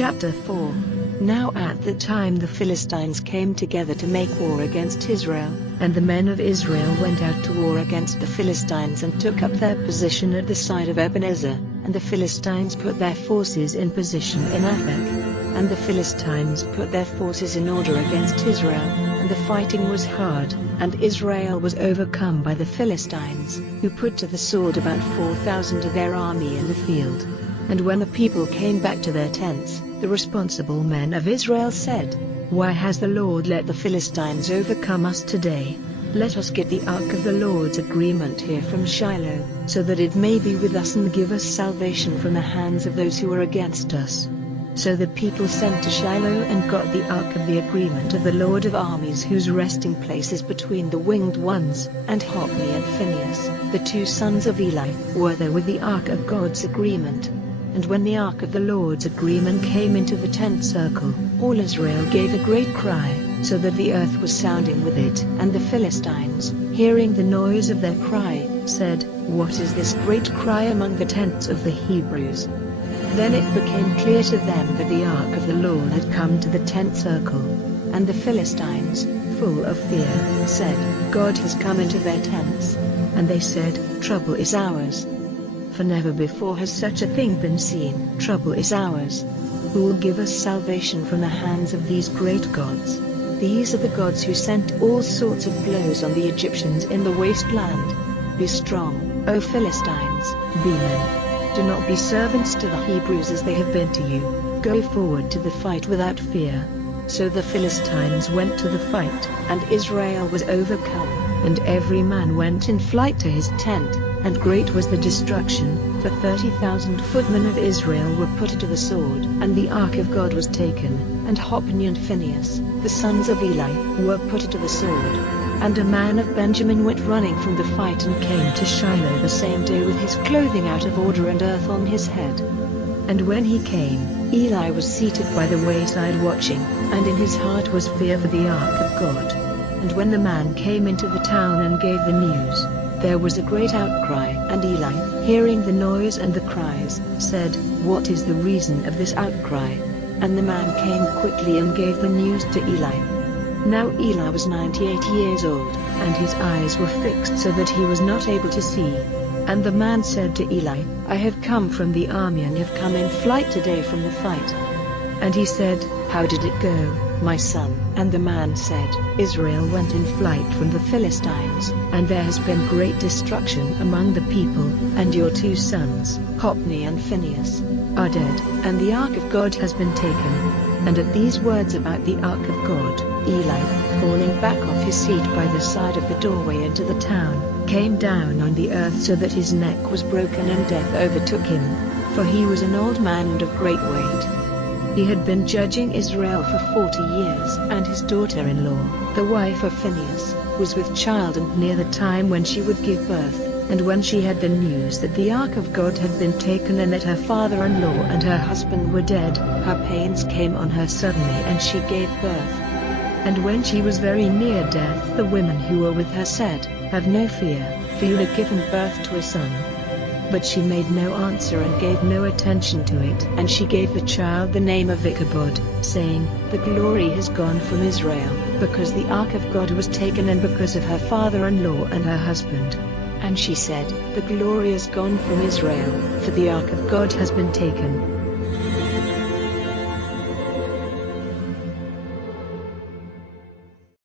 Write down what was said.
Chapter 4. Now at the time the Philistines came together to make war against Israel, and the men of Israel went out to war against the Philistines and took up their position at the side of Ebenezer, and the Philistines put their forces in position in Aphek, and the Philistines put their forces in order against Israel, and the fighting was hard, and Israel was overcome by the Philistines, who put to the sword about 4,000 of their army in the field. And when the people came back to their tents, the responsible men of Israel said, "Why has the Lord let the Philistines overcome us today? Let us get the ark of the Lord's agreement here from Shiloh, so that it may be with us and give us salvation from the hands of those who are against us." So the people sent to Shiloh and got the ark of the agreement of the Lord of armies, whose resting place is between the winged ones, and Hophni and Phinehas, the two sons of Eli, were there with the ark of God's agreement. And when the ark of the Lord's agreement came into the tent circle, all Israel gave a great cry, so that the earth was sounding with it. And the Philistines, hearing the noise of their cry, said, "What is this great cry among the tents of the Hebrews?" Then it became clear to them that the ark of the Lord had come to the tent circle. And the Philistines, full of fear, said, "God has come into their tents." And they said, "Trouble is ours. For never before has such a thing been seen. Trouble is ours. Who will give us salvation from the hands of these great gods? These are the gods who sent all sorts of blows on the Egyptians in the wasteland. Be strong, O Philistines, be men. Do not be servants to the Hebrews as they have been to you. Go forward to the fight without fear." So the Philistines went to the fight, and Israel was overcome, and every man went in flight to his tent. And great was the destruction, for 30,000 footmen of Israel were put to the sword. And the ark of God was taken, and Hophni and Phinehas, the sons of Eli, were put to the sword. And a man of Benjamin went running from the fight and came to Shiloh the same day with his clothing out of order and earth on his head. And when he came, Eli was seated by the wayside watching, and in his heart was fear for the ark of God. And when the man came into the town and gave the news, there was a great outcry. And Eli, hearing the noise and the cries, said, "What is the reason of this outcry?" And the man came quickly and gave the news to Eli. Now Eli was 98 years old, and his eyes were fixed so that he was not able to see. And the man said to Eli, "I have come from the army and have come in flight today from the fight." And he said, "How did it go, my son?" And the man said, "Israel went in flight from the Philistines, and there has been great destruction among the people, and your two sons, Hophni and Phinehas, are dead, and the ark of God has been taken." And at these words about the ark of God, Eli, falling back off his seat by the side of the doorway into the town, came down on the earth so that his neck was broken and death overtook him, for he was an old man and of great weight. He had been judging Israel for 40 years, and his daughter-in-law, the wife of Phinehas, was with child and near the time when she would give birth. And when she had the news that the ark of God had been taken and that her father-in-law and her husband were dead, her pains came on her suddenly and she gave birth. And when she was very near death, the women who were with her said, "Have no fear, for you have given birth to a son." But she made no answer and gave no attention to it. And she gave the child the name of Ichabod, saying, "The glory has gone from Israel, because the ark of God was taken and because of her father-in-law and her husband." And she said, "The glory is gone from Israel, for the ark of God has been taken."